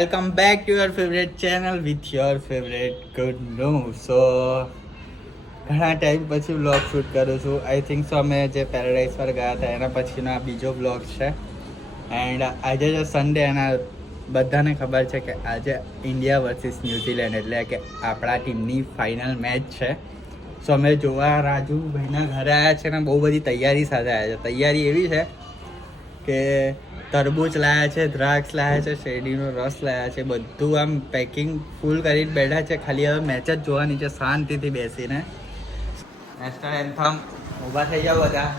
Welcome back to your favourite channel with your favourite good no so ઘણા time પછી vlog shoot કરું છું. I think so અમે જે પેરાડાઈઝ પર ગયા હતા, એના પછીનો આ બીજો વ્લોગ છે. એન્ડ આજે જે સન્ડે એના બધાને ખબર છે કે આજે ઇન્ડિયા વર્સિસ ન્યૂઝીલેન્ડ એટલે કે આપણા ટીમની ફાઇનલ મેચ છે. સો અમે જોવા રાજુભાઈના ઘરે આવ્યા છે ને, બહુ બધી તૈયારી સાથે આવ્યા છે. તૈયારી એવી છે કે તરબૂચ લાયા છે, દ્રાક્ષ લાયા છે, શેરડીનો રસ લાયા છે, બધું આમ પેકિંગ ફૂલ કરીને બેઠા છે. ખાલી હવે મેચ જ જોવાની છે, શાંતિથી બેસીને. નેશનલ એન્થમ ઊભા થઈ જાઓ બધા.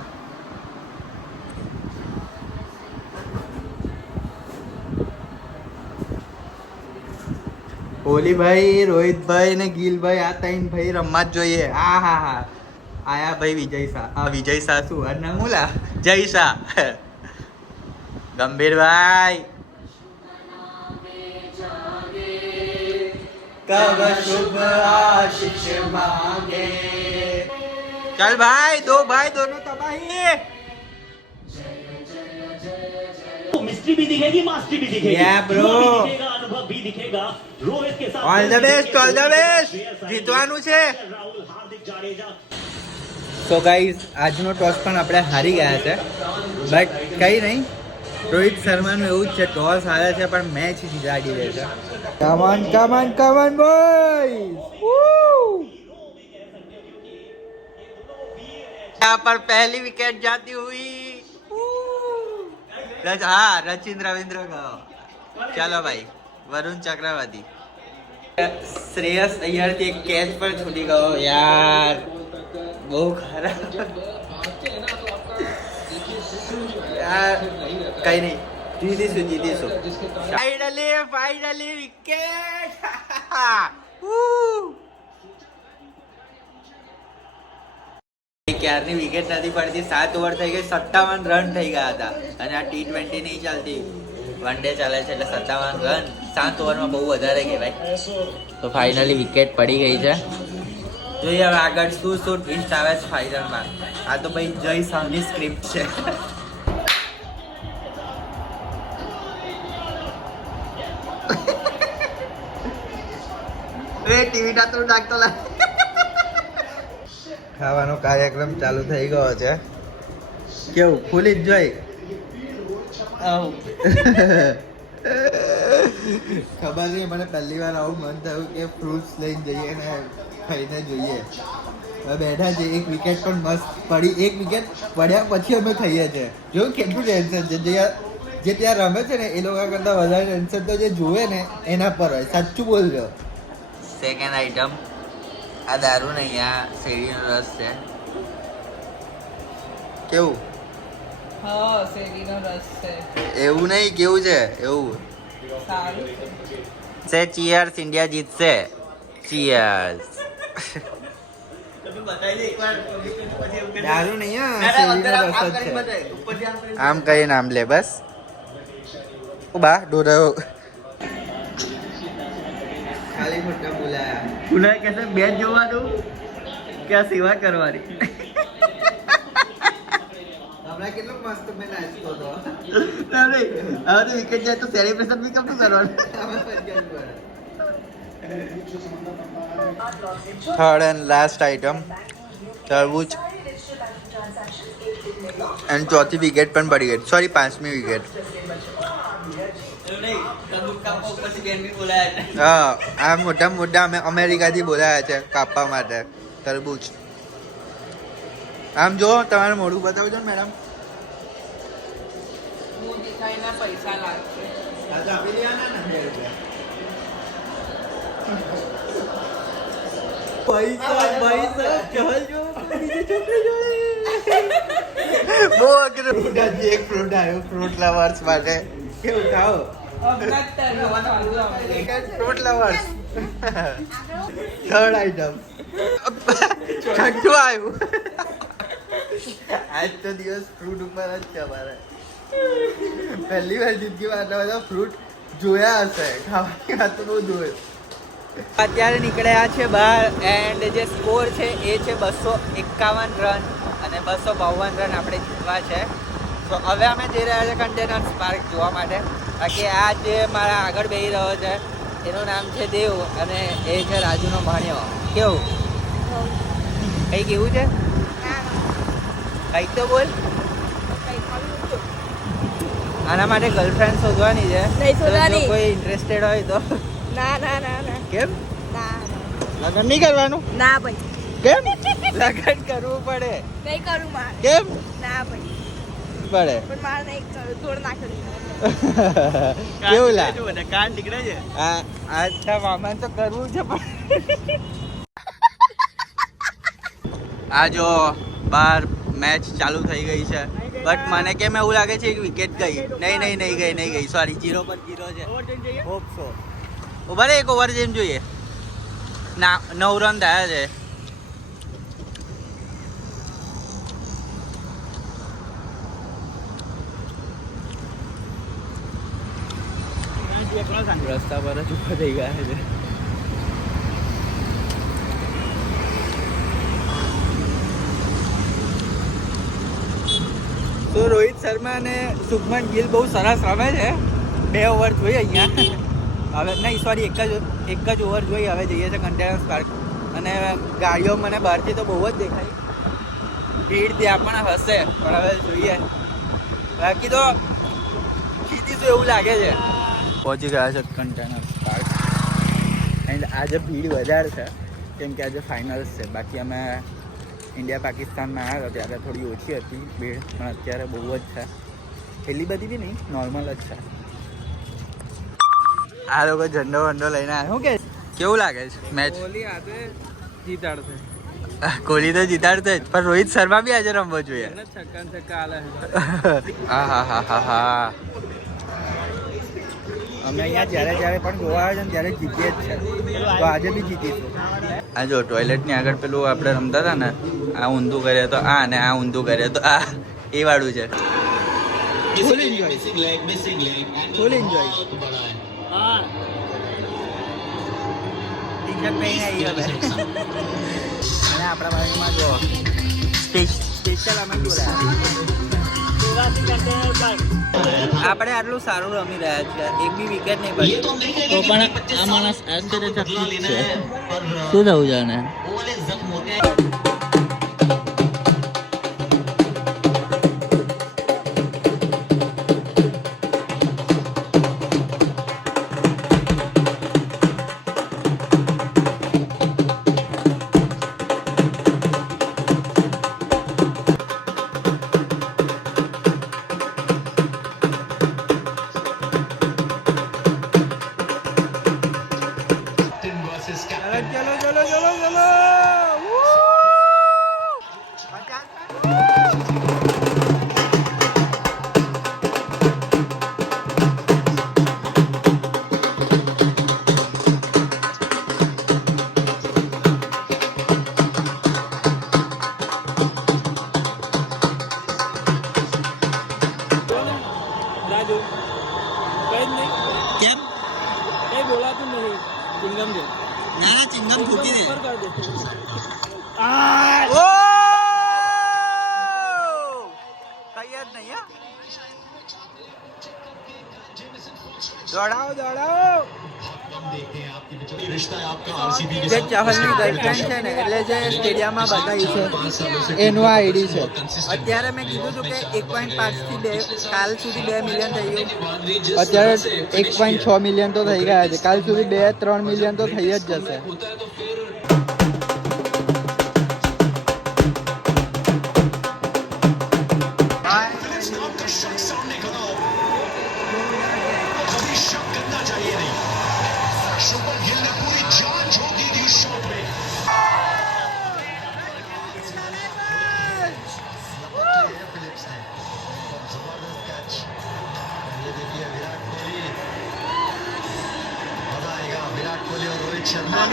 કોહલીભાઈ રોહિતભાઈ ને ગિલભાઈ આ ત્રણ ભાઈ રમવા જ જોઈએ. આ હા હા આયા ભાઈ વિજય શાહ. આ વિજય શાહ શું? અને નામ બોલા જય શાહ. ગંભીરભાઈ કબ શુભ આશીષ માંગે चल भाई दो भाई दोनों तबाही मिस्ट्री भी दिखेगी मास्टरी भी दिखेगी Yeah, bro. जो भी दिखेगा अनुभव भी दिखेगा रोहित के साथ All the best, all the best. જીતવાનું છે. રાહુલ હાર્દિક જાડેજા તો ગાઈઝ આજનો ટોસ પણ આપણે હારી ગયા છે બટ કંઈ નહીં રોહિત શર્માનું એવું જ છે ટોસ હારે છે પણ મેચ જીતાડી દે છે. કમન કમન કમન બોય પર પહેલી વિકેટ જાતી હુઈ. રજ હા રચિન રવિન્દ્ર ગયો. ચાલો ભાઈ વરુણ ચક્રવર્તી. શ્રેયસ અય્યરથી એક કેચ પર છૂટી ગયો. યાર બહુ ખરાબ. યાર કઈ નહીં. જીતીશું જીતીશું ફાઈનલી ફાઈનલી વિકેટ! ક્યારની વિકેટ નથી પડતી? સાત ઓવર થઈ ગઈ સત્તાવન રન થઈ ગયા હતા. અને આ ટી ટ્વેન્ટી નહીં ચાલતી. વન ડે ચાલે છે એટલે સત્તાવન રન. સાત ઓવરમાં બહુ વધારે કહેવાય તો ફાઇનલી વિકેટ પડી ગઈ છે. જોઈએ હવે આગળ શું શું ટ્વિસ્ટ આવે છે ફાઇનલમાં આ તો ભાઈ જય સાહની સ્ક્રિપ્ટ છે. રે નાખતો ખાવાનો કાર્યક્રમ ચાલુ થઈ ગયો છે. કેવું ખુલી જ જોઈ? ખબર નહીં મને પહેલી વાર આવું મન થયું કે ફ્રૂટ્સ લઈને જઈએ ને ખાઈને જોઈએ. હવે બેઠા છે એક વિકેટ પણ મસ્ત પડી. એક વિકેટ પડ્યા પછી અમે ખાઈએ છીએ. જોયું કેટલું ટેન્શન છે જે જે ત્યાં રમે છે ને એ લોકો કરતાં વધારે ટેન્શન તો જે જોવે ને એના પર હોય. સાચું બોલજો સેકન્ડ આઈટમ આ દારૂ નહીં આ શેરડીનો રસ છે. કેવું? હા શેરડીનો રસ છે. એવું નહીં કેવું છે? એવું. સે ચીયર્સ ઇન્ડિયા જીતશે. ચીયર્સ દારૂ નહીં આમ કઈ નામ લે બસ. બા ડોરાયો ખાલી ખોટા બોલાયા પુનઃ કહેશે બેચ જોવાનું કે આ સેવા કરવાની હમણાં કેટલો મસ્ત મેં નાચતો હતો ના નહીં હવે તો વિકેટ જાય તો સેલિબ્રેશન બી કેમ કરવાનું થર્ડ એન્ડ લાસ્ટ આઇટમ તરબૂચ એન્ડ ચોથી વિકેટ પણ પડી ગઈ સોરી પાંચમી વિકેટ હા આ મોટા મોટા અમે અમેરિકાથી બોલાયા છે કાપવા માટે તરબૂચ. આમ જો તમારે મોઢું બતાવજો ને મેડમ પૈસા પૈસા પૈસા બહુ અઘરું. એક ફ્રૂટ આવ્યું ફ્રૂટ લવર્સ માટે. કેવું ખાઓ? ફ્રૂટ લવર્સ થર્ડ આઈટમ છઠ્ઠું આવ્યું આજ તો દિવસ ફ્રૂટ ઉપર જ છે અમારે પહેલી વાર જિંદગીમાં આટલા બધા ફ્રૂટ જોયા હશે ખાવાની વાત તો બહુ જોયું અત્યારે નીકળ્યા છે બહાર એન્ડ જે સ્કોર છે એ છે બસો એકાવન રન અને બસો બાવન રન આપણે જીતવા છે. તો હવે અમે જઈ રહ્યા છે કન્ટેનર્સ પાર્ક જોવા માટે. બાકી આ જે મારા આગળ બેહી રહ્યો છે એનું નામ છે દેવ અને એ છે રાજુનો ભાણ્યો. કેવું? કઈ કેવું છે? કંઈક તો બોલ. આના માટે ગર્લફ્રેન્ડ શોધવાની છે. જો. કોઈ ઇન્ટરેસ્ટેડ હોય તો. ના ના ના ના. કેમ? ના લગ્ન નહીં કરવાનું? ના ભાઈ. કેમ? લગ્ન કરવું પડે. નહીં કરું મારે. કેમ? ના ભાઈ. પડે. પણ મારે નહીં તોડ ના કેવું લાગે કાન નીકળે છે? અચ્છા મામા તો કરવું છે પણ. આ જો બાર મેચ ચાલુ થઈ ગઈ છે. બટ મને કેમ એવું લાગે છે કે વિકેટ ગઈ? નહીં નહીં નહીં ગઈ નહીં ગઈ. સોરી જીરો પર જીરો છે. હોપ સો ઊભા એક ઓવર જેમ જોઈએ. ના નવ રન થયા છે. રસ્તા પર જ ઊભા થઈ ગયા છે. તો રોહિત શર્મા અને શુભમન ગિલ બહુ સરસ રમે છે. બે ઓવર જોઈ અહીંયા. હવે નહીં સોરી એક જ એક જ ઓવર જોઈ હવે જઈએ છીએ કન્ટેનર્સ પાર્ક અને ગાડીઓ મને બહારથી તો બહુ જ દેખાય. ભીડ ત્યાં પણ હશે, પણ હવે જોઈએ. બાકી તો જીતીશું એવું લાગે છે. પહોંચી ગયા છે કન્ટેનર પાર્ક એન્ડ આજે ભીડ વધારે છે કેમ કે આજે ફાઇનલ્સ છે બાકી અમે ઇન્ડિયા પાકિસ્તાનમાં આવ્યા હતા ત્યારે થોડી ઓછી હતી ભીડ પણ અત્યારે બહુ જ છે. એટલી બધી બી નહીં નોર્મલ જ છે. આ લોકો ઝંડો વંડો લઈને આવ્યા. શું કે? કેવું લાગે છે મેચ કોહલી આજે જીતાડશે. કોહલી તો જીતાડશે જ પણ રોહિત શર્મા બી આજે રમવો જોઈએ. છક્કા છક્કા આલે હા હા હા હા હા. અમે અહીંયા જ્યારે જ્યારે પણ જોવા આવે છે ત્યારે જીતીએ જ છે. તો આજે બી જીતીશું. આ જો ટોયલેટની આગળ પેલું આપણે રમતા હતા ને આ ઊંધું કરે તો આ ને આ ઊંધું કરે તો આ એ વાળું છે. ફૂલ એન્જોય ફૂલ એન્જોય આપણા બાજુમાં જો સ્પેશિયલ અમે બોલાયા આપણે આટલું સારું રમી રહ્યા છીએ. એક બી વિકેટ નહીં પડી તો પણ આ માણસ આશ્ચર્યચકિત છે. શું થયું જાણે દોડાવો દોડાવો. જે ચહલની ગર્લફ્રેન્ડ છે ને એટલે જે સ્ટેડિયમમાં બતાવી છે એનું આ આઈડી છે. અત્યારે મેં કીધું હતું કે એક પોઈન્ટ પાંચથી બે કાલ સુધી બે મિલિયન થઈ ગયું. અત્યારે એક પોઈન્ટ છ. મિલિયન તો થઈ ગયા છે. કાલ સુધી બે ત્રણ મિલિયન તો થઈ જ જશે. शर्मा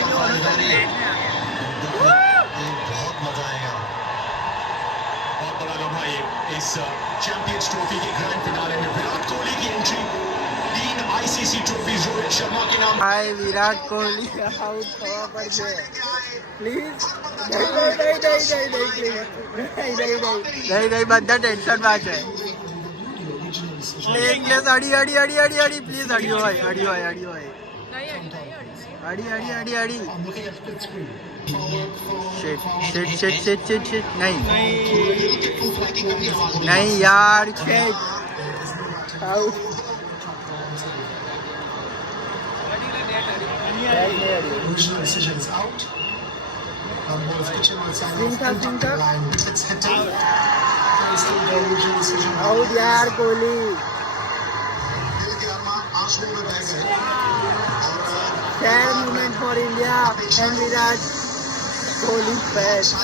इस चैंपियंस ट्रॉफी के ग्रैंड फिनाले में विराट कोहली की एंट्री तीन आईसीसी ट्रॉफी रोहित शर्मा के नाम हाय विराट कोहली आउट हवा गए प्लीज़ नहीं नहीं नहीं नहीं नहीं प्लीज़ नहीं नहीं नहीं बंदा टेंशन अड़ी आ जाए અડી અડી અડી અડી શેટ શેટ શેટ શેટ શેટ શેટ નહીં. નહીં યાર શેટ આઉટ યાર Kohli. Rare moment for India and Virat Kohli best.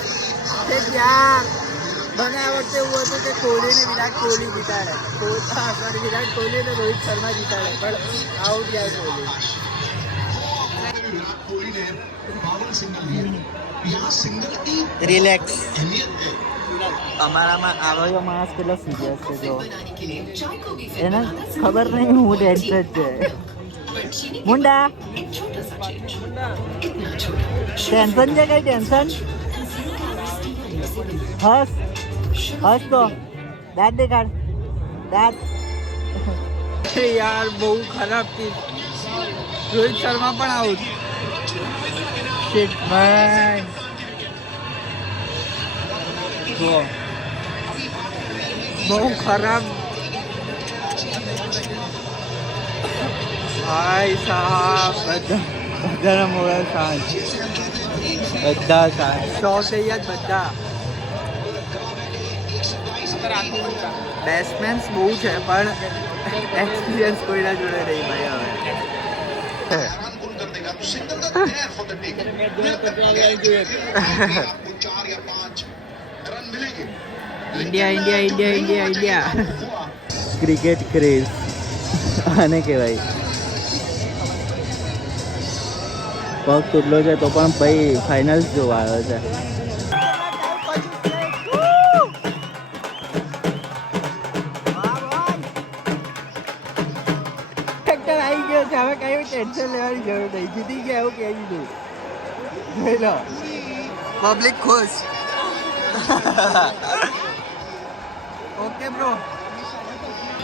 એક યાર મને આ વખતે એવું હતું કે કોહલીને વિરાટ કોહલી જીતાડે. સોરી વિરાટ કોહલી અને રોહિત શર્મા જીતાડે પણ આઉટ ગયા કોહલી. રિલેક્સ અમારામાં આવા માણસ કેટલો સિરિયસ છે જો. એને ખબર નહીં હું ટેન્શન છે. મુંડા. ટેન્શન છે કઈ ટેન્શન હસ હસ તો દાંત દેખાડ દાંત યાર, બહુ ખરાબ ટીમ રોહિત શર્મા પણ આવું શિટ બહુ ખરાબ. ભાઈ સાહેબ, બધા. બધાના મોબાઈલ સાંજ. બધા સાંજ. સો થઈ બધા. બેટ્સમેન્સ બહુ છે પણ એક્સપિરિયન્સ કોઈના જોડે નહીં ભાઈ હવે. India India India India India cricket craze આને કહેવાય. પગ તૂટલો છે તો પણ ભાઈ ફાઇનલ જોવા આવ્યો છે. આવી ગયો છે. હવે કઈ ટેન્શન લેવાની જરૂર નહીં. જીતી ગયા એવું કહી દીધું. જોઈ લો. પબ્લિક ખુશ. ઓકે બ્રો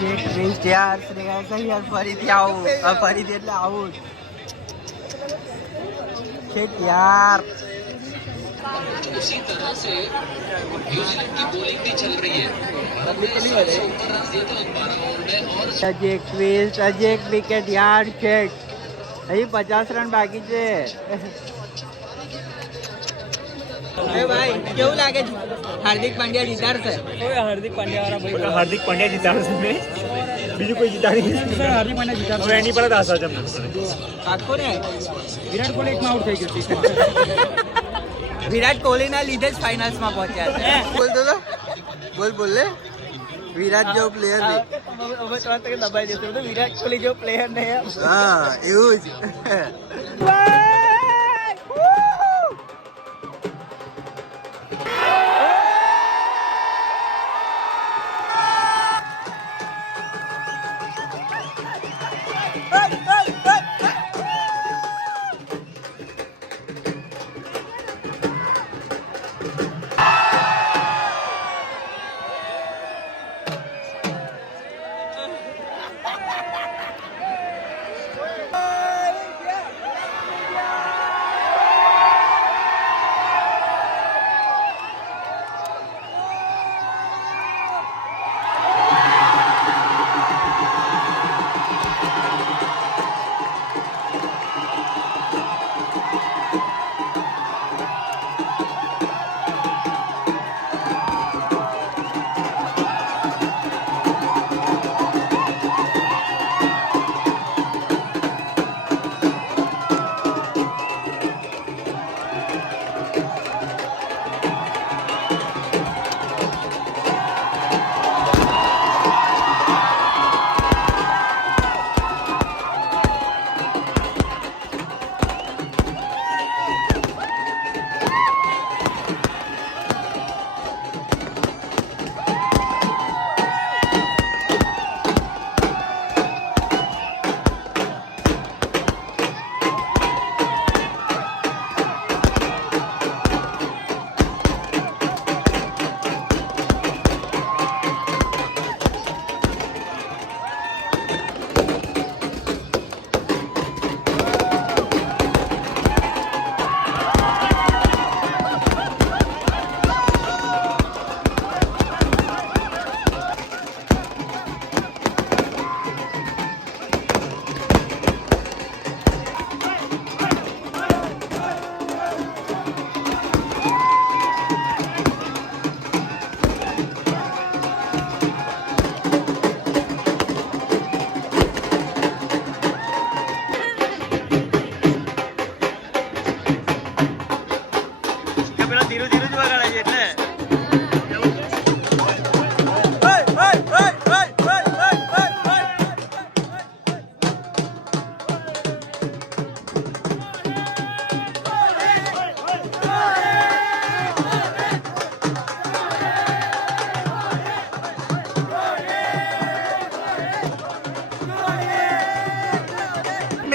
જે ક્રિસ યાર શ્રેયા યાર ફરીથી આવું. આ ફરીથી એટલે આવું શેટ યાર અજય ક્વિઝ અજય વિકેટ યાર શેટ હજી પચાસ રન બાકી છે ભાઈ કેવું લાગે છે હાર્દિક પાંડ્યા જીતાડશે હાર્દિક પાંડ્યા હાર્દિક પાંડ્યા જીતાડશે બીજું કોઈ જીતાડી હાર્દિક પાંડ્યા જીતાડશે હવે એની પર જ આશા છે અમને. આખો ને? વિરાટ કોહલી એકમાં આઉટ થઈ ગયો છે. વિરાટ કોહલીના લીધે જ ફાઇનલ્સમાં પહોંચ્યા છે. બોલ તો બોલ બોલ લે. વિરાટ જેવો પ્લેયર નહીં હવે તકે દબાઈ જશે. તો વિરાટ કોહલી જેવો પ્લેયર નહીં હા એવું જ.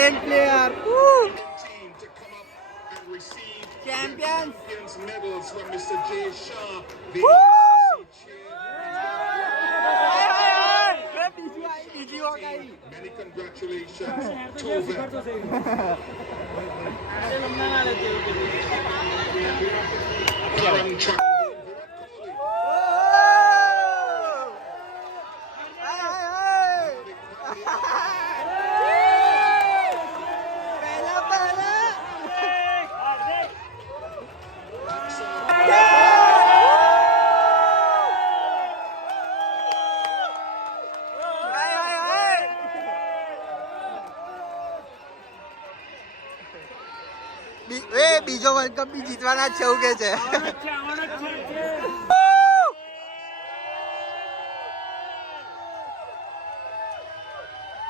Brilliant player. Woo. Champions. medals from Mr. Jay Shah. Many congratulations to them. એ બીજો વર્લ્ડ કપ બી જીતવાના જ છે એવું કે છે.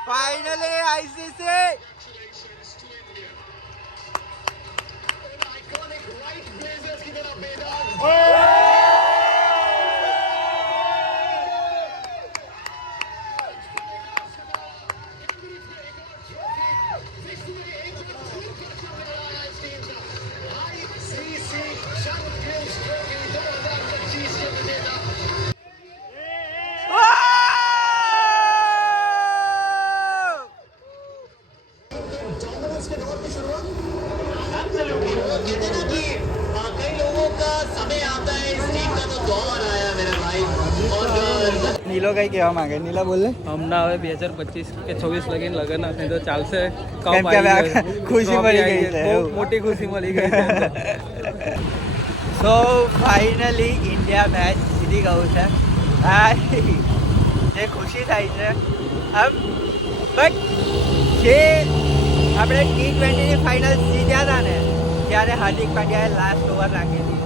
Finally ICC. નીલો કઈ કહેવા માંગે? નીલા બોલે હમણાં હવે બે હજાર પચીસ કે છવ્વીસ લગીને લગ્ન હશે તો ચાલશે. કેમ કે હવે. ખુશી મળી ગઈ છે, મોટી ખુશી મળી ગઈ સો ફાઇનલી ઇન્ડિયા મેચ જીતી ગયું છે. આ જે ખુશી થાય છે. આમ બટ જે આપણે ટી ટ્વેન્ટીની ફાઇનલ જીત્યા હતા ને ત્યારે હાર્દિક પાંડ્યાએ લાસ્ટ ઓવર નાખી હતી.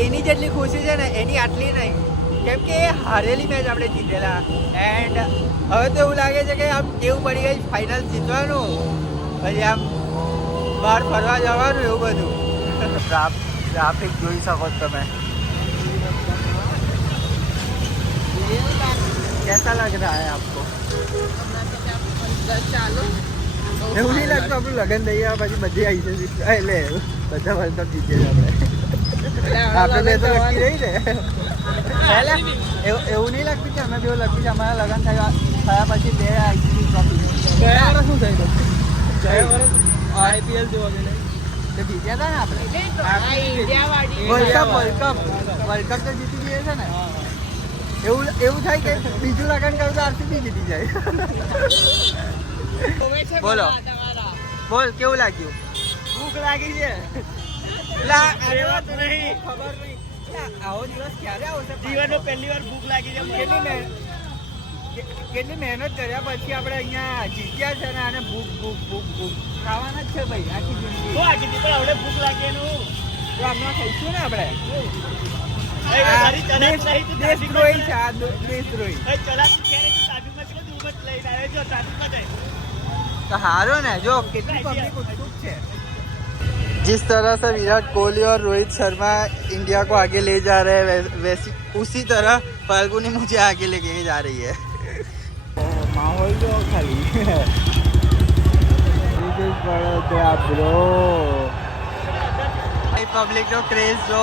એની જેટલી ખુશી છે ને એની આટલી નહીં. કેમ કે હારેલી મેચ આપણે જીતેલા. એન્ડ હવે તો એવું લાગે છે કે આમ ટેવ પડી ગઈ ફાઇનલ જીતવાનું. પછી આમ બહાર ફરવા જવાનું એવું બધું. ટ્રાફિક જોઈ શકો છો તમે. કેસા લગ રહા હે આપકો? એવું નહીં લાગતું આપણું લગ્ન થઈ ગયા પછી બધી આવી જશે. એટલે બધા વર્લ્ડ કપ જીતી આપણે. તો લકી રહી ને. એવું એવું નહીં લાગતું કે અમે બે લકી છે અમારા લગન થયા થયા પછી બે ટ્રોફી શું થયું હતું? આઈપીએલ જોવા ગયેલા. તો જીત્યા હતા ને આપણે? World cup world cup world cup તો જીતી ગઈ છે ને. એવું એવું થાય કે બીજું લગન કરું તો આરસીબી જીતી જાય. બોલો. બોલ કેવું લાગ્યું? ભૂખ લાગી છે. નહીં. ખબર નહીં. આવો દિવસ ક્યારે આવશે જીવનમાં પહેલી વાર ભૂખ લાગી છે. કેટલી મહેનત કેટલી મહેનત કર્યા પછી આપણે અહીંયા જીત્યા છે ને આને ભૂખ ભૂખ ભૂખ ભૂખ. ખાવાના જ છે ભાઈ આખી જિંદગી. શું આખી પણ આપણે ભૂખ લાગે એનું. તો હમણાં ખાઈશું ને આપણે? તો દેશદ્રોહી છે આ ચલા તો ને જ લઈને આવ્યો જો. ટ્રાફિકમાં जिस तरह से विराट कोहली और रोहित शर्मा इंडिया को आगे ले जा रहे हैं वैसी उसी तरह फाल्गुनी मुझे आगे लेके जा रही है माहौल तो खाली ब्रो पब्लिक तो क्रेज जो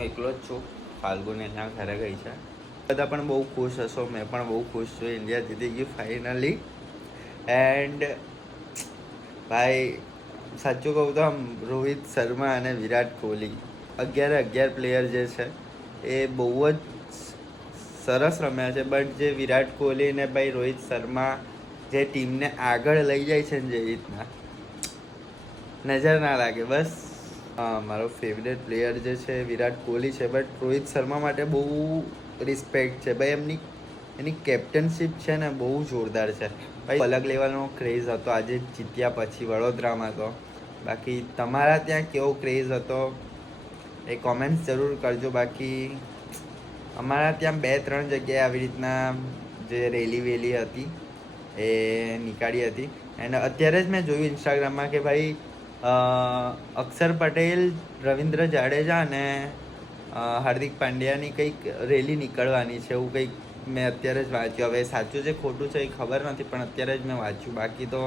હું એકલો જ છું. ફાલ્ગુને એના ઘરે ગઈ છે. બધા પણ બહુ ખુશ હશો, મેં પણ બહુ ખુશ છું. ઇન્ડિયા જીતી ગયું ફાઇનલી એન્ડ ભાઈ, સાચું કહું તો આમ રોહિત શર્મા અને વિરાટ કોહલી, અગિયારે અગિયાર પ્લેયર જે છે, એ બહુ જ સરસ રમ્યા છે. બટ જે વિરાટ કોહલી અને ભાઈ રોહિત શર્મા જે ટીમને આગળ લઈ જાય છે ને જે રીતના, નજર ના લાગે. બસ મારો ફેવરેટ પ્લેયર જે છે, વિરાટ કોહલી છે. બટ રોહિત શર્મા માટે બહુ રિસ્પેક્ટ છે. ભાઈ, એમની, એની કેપ્ટનશીપ છે ને બહુ જોરદાર છે. ભાઈ, અલગ લેવલનો ક્રેઝ હતો. આજે જીત્યા પછી વડોદરામાં તો. બાકી તમારા ત્યાં કેવો ક્રેઝ હતો? એ કોમેન્ટ્સ જરૂર કરજો. બાકી અમારા ત્યાં બે, ત્રણ જગ્યાએ આવી રીતના જે રેલી વેલી હતી, એ નીકાળી હતી. એન્ડ અત્યારે જ મેં જોયું ઇન્સ્ટાગ્રામમાં કે ભાઈ અક્ષર પટેલ, રવિન્દ્ર જાડેજા અને હાર્દિક પાંડ્યાની કંઈક રેલી નીકળવાની છે, એવું કંઈક મેં અત્યારે જ વાંચ્યું. હવે સાચું છે, ખોટું છે એ ખબર નથી, પણ અત્યારે જ મેં વાંચ્યું. બાકી તો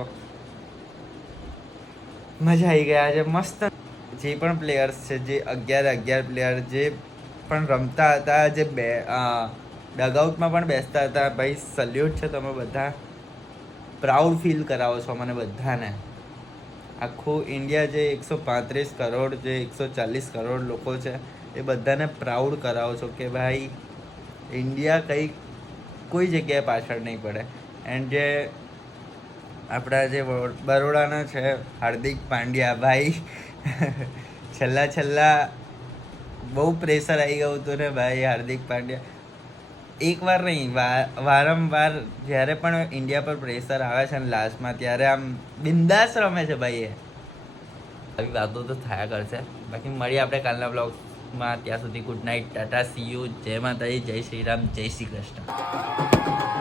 મજા આવી ગયા છે, મસ્ત. જે પણ પ્લેયર્સ છે, જે અગિયાર અગિયાર પ્લેયર જે પણ રમતા હતા, જે બે ડગઆઉટમાં પણ બેસતા હતા. ભાઈ સલ્યુટ છે તમે બધા. પ્રાઉડ ફીલ કરાવો છો મને બધાને. આખું ઇન્ડિયા જે એકસો પાંત્રીસ કરોડ, જે એકસો ચાલીસ કરોડ લોકો છે, એ બધાને પ્રાઉડ કરાવો છો કે ભાઈ ઇન્ડિયા કંઈ, કોઈ જગ્યાએ પાછળ નહીં પડે. એન્ડ જે આપણા જે બરોડાના છે, હાર્દિક પાંડ્યા, ભાઈ, છેલ્લા છેલ્લા બહુ પ્રેશર આવી ગયું હતું ને ભાઈ, હાર્દિક પાંડ્યા. એકવાર નહીં વારંવાર જ્યારે પણ ઇન્ડિયા પર પ્રેશર આવે છે ને લાસ્ટમાં ત્યારે આમ બિંદાસ રમે છે ભાઈ એ. આવી વાતો તો થયા કરશે. બાકી મળીએ આપણે કાલના બ્લોગમાં ત્યાં સુધી good night tata see you જય માતાજી, જય શ્રી રામ, જય શ્રી કૃષ્ણ.